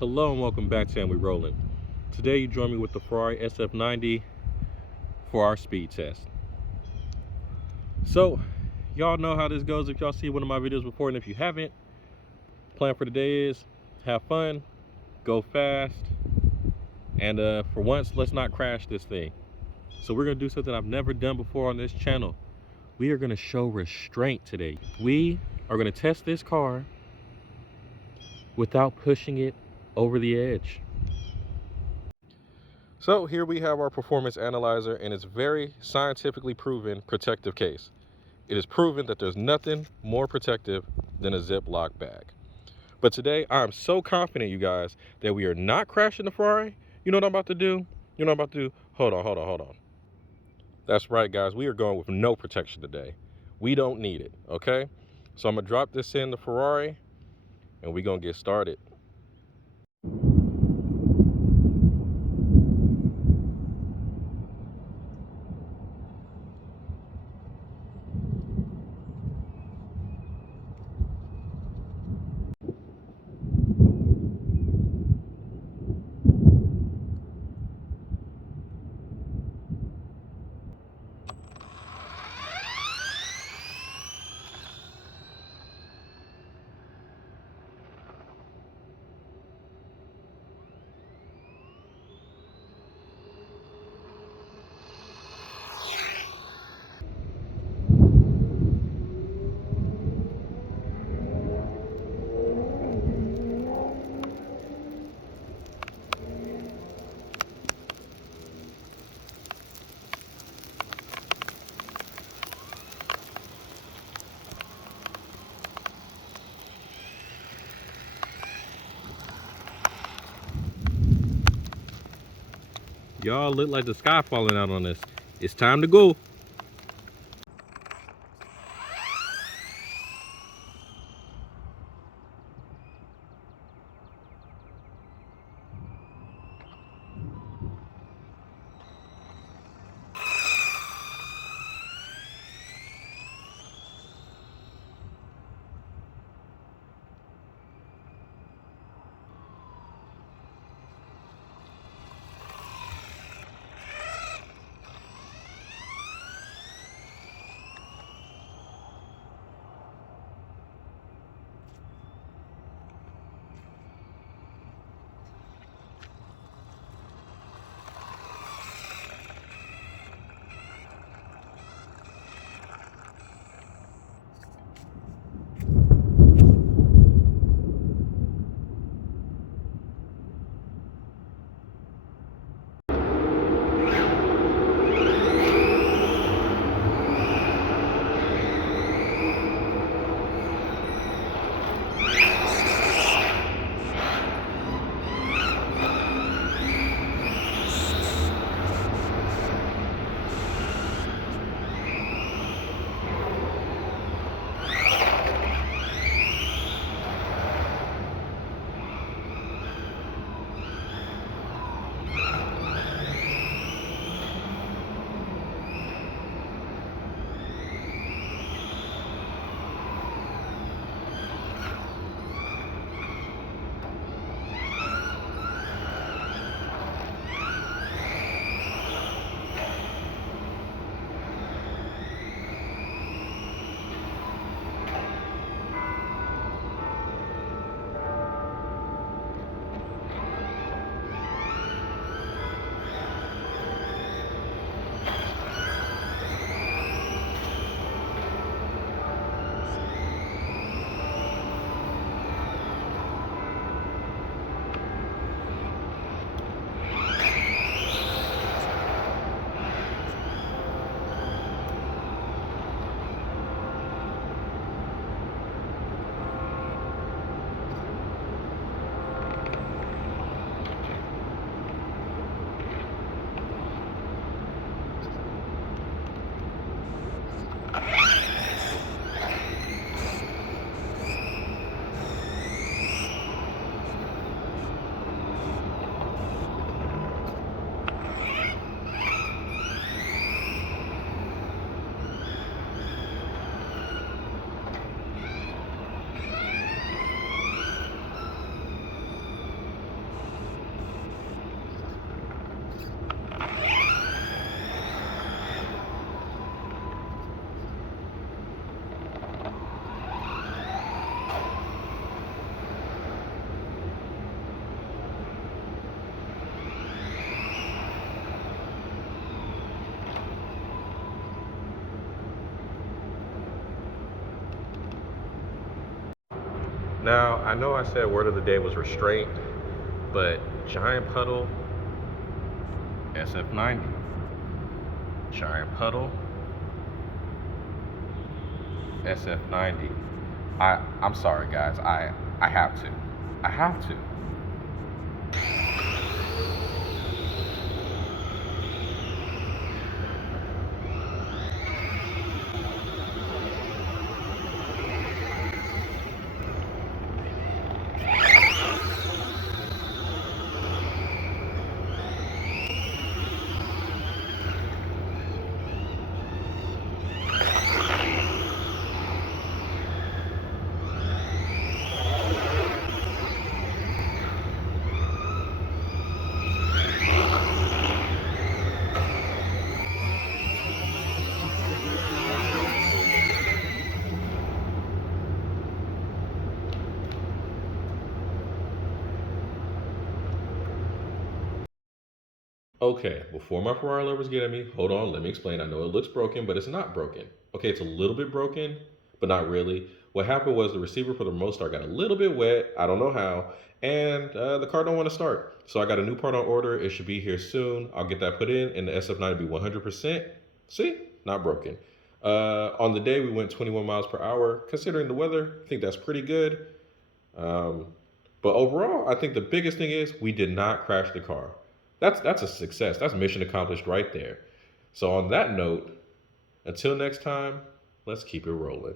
Hello and welcome back to And We Rollin'. Today you join me with the Ferrari SF90 for our speed test. So, y'all know how this goes if y'all see one of my videos before, and if you haven't, plan for today is have fun, go fast, and for once, let's not crash this thing. So we're gonna do something I've never done before on this channel. We are gonna show restraint today. We are gonna test this car without pushing it over the edge. So here we have our performance analyzer and its very scientifically proven protective case. It is proven that there's nothing more protective than a Ziploc bag. But today I'm so confident, you guys, that we are not crashing the Ferrari. You know what I'm about to do? You know what I'm about to do? Hold on. That's right, guys. We are going with no protection today. We don't need it, okay? So I'm gonna drop this in the Ferrari and we're gonna get started. Y'all look like the sky falling out on this. It's time to go. Now, I know I said word of the day was restraint, but giant puddle, SF90. Giant puddle, SF90. I'm sorry guys, I have to. I have to. Okay, before my Ferrari lovers get at me, hold on, let me explain. I know it looks broken, but it's not broken. Okay, it's a little bit broken, but not really. What happened was the receiver for the remote start got a little bit wet. I don't know how, and the car don't want to start. So I got a new part on order. It should be here soon. I'll get that put in, and the SF9 will be 100%. See, not broken. On the day we went 21 miles per hour. Considering the weather, I think that's pretty good. Um, but overall, I think the biggest thing is we did not crash the car. That's a success. That's mission accomplished right there. So on that note, until next time, let's keep it rolling.